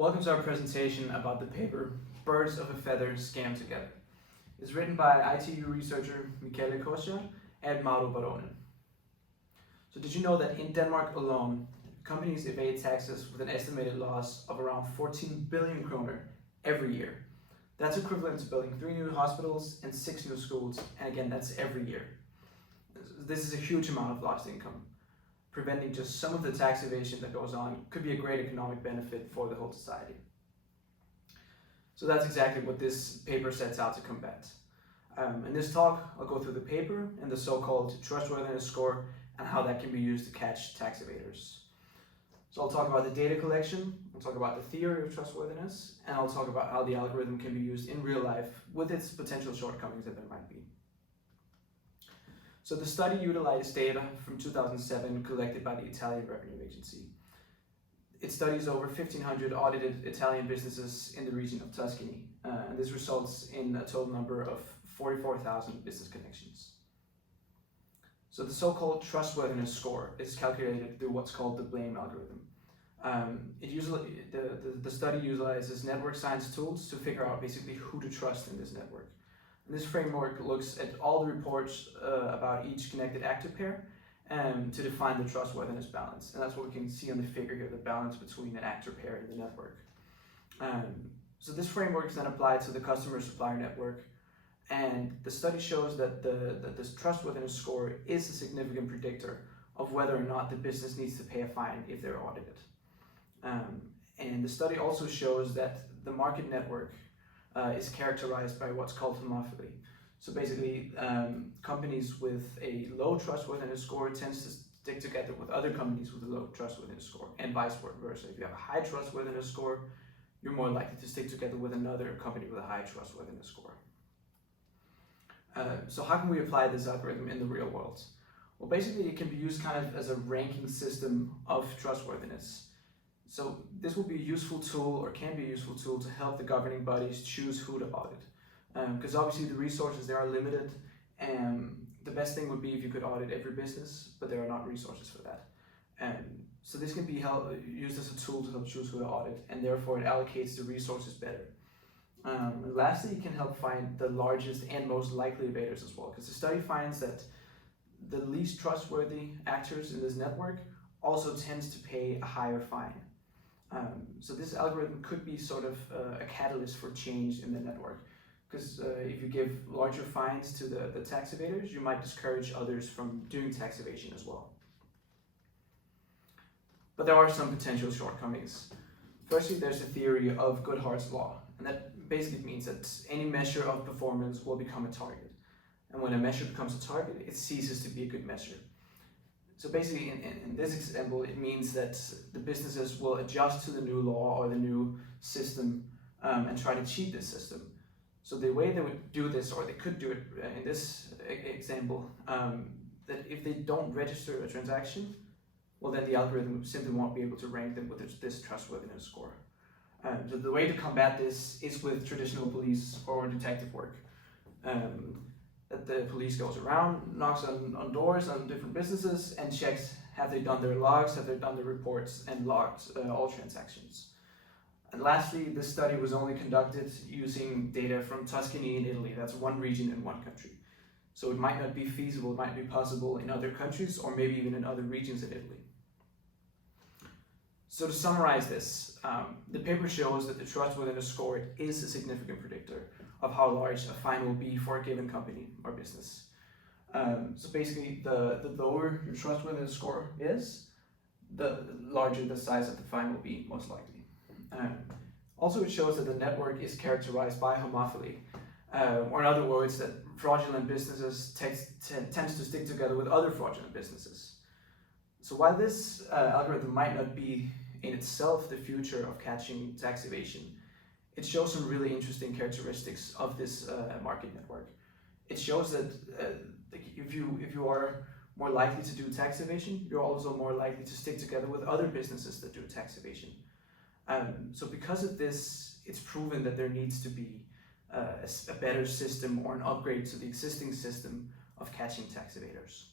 Welcome to our presentation about the paper Birds of a Feather Scam Together. It's written by ITU researcher Michele Koscia and Mauro Baronen. So did you know that in Denmark alone, companies evade taxes with an estimated loss of around 14 billion kroner every year? That's equivalent to building 3 new hospitals and 6 new schools, and again, that's every year. This is a huge amount of lost income. Preventing just some of the tax evasion that goes on could be a great economic benefit for the whole society. So that's exactly what this paper sets out to combat. In this talk, I'll go through the paper and the so-called trustworthiness score and how that can be used to catch tax evaders. So I'll talk about the data collection, I'll talk about the theory of trustworthiness, and I'll talk about how the algorithm can be used in real life with its potential shortcomings that there might be. So the study utilized data from 2007 collected by the Italian Revenue Agency. It studies over 1,500 audited Italian businesses in the region of Tuscany, and this results in a total number of 44,000 business connections. So the so-called trustworthiness score is calculated through what's called the blame algorithm. The study utilizes network science tools to figure out basically who to trust in this network. This framework looks at all the reports about each connected actor pair to define the trustworthiness balance. And that's what we can see on the figure here, the balance between an actor pair in the network. So this framework is then applied to the customer-supplier network. And the study shows that this trustworthiness score is a significant predictor of whether or not the business needs to pay a fine if they're audited. And the study also shows that the market network is characterized by what's called homophily. So basically, companies with a low trustworthiness score tends to stick together with other companies with a low trustworthiness score, and vice versa. If you have a high trustworthiness score, you're more likely to stick together with another company with a high trustworthiness score. So how can we apply this algorithm in the real world? Well, basically it can be used kind of as a ranking system of trustworthiness. So this will be a useful tool, or can be a useful tool, to help the governing bodies choose who to audit. Because obviously the resources there are limited, and the best thing would be if you could audit every business, but there are not resources for that. So this can be used as a tool to help choose who to audit, and therefore it allocates the resources better. And lastly, it can help find the largest and most likely evaders as well, because the study finds that the least trustworthy actors in this network also tends to pay a higher fine. So this algorithm could be sort of a catalyst for change in the network, because if you give larger fines to the tax evaders, you might discourage others from doing tax evasion as well. But there are some potential shortcomings. Firstly, there's a theory of Goodhart's law, and that basically means that any measure of performance will become a target. And when a measure becomes a target, it ceases to be a good measure. So basically, in this example, it means that the businesses will adjust to the new law or the new system and try to cheat this system. So the way they would do this, or they could do it in this example, that if they don't register a transaction, well, then the algorithm simply won't be able to rank them with this trustworthiness score. So the way to combat this is with traditional police or detective work. That the police goes around, knocks on doors on different businesses and checks, have they done their logs, have they done their reports, and logged all transactions. And lastly, this study was only conducted using data from Tuscany in Italy. That's one region in one country. So it might not be feasible, it might be possible in other countries, or maybe even in other regions in Italy. So to summarize this, the paper shows that the trustworthiness score is a significant predictor of how large a fine will be for a given company or business. So basically, the lower your trustworthiness score is, the larger the size of the fine will be, most likely. Also, it shows that the network is characterized by homophily, or in other words, that fraudulent businesses tend to stick together with other fraudulent businesses. So while this algorithm might not be in itself the future of catching tax evasion, it shows some really interesting characteristics of this market network. It shows that if you are more likely to do tax evasion, you're also more likely to stick together with other businesses that do tax evasion. So because of this, it's proven that there needs to be a better system or an upgrade to the existing system of catching tax evaders.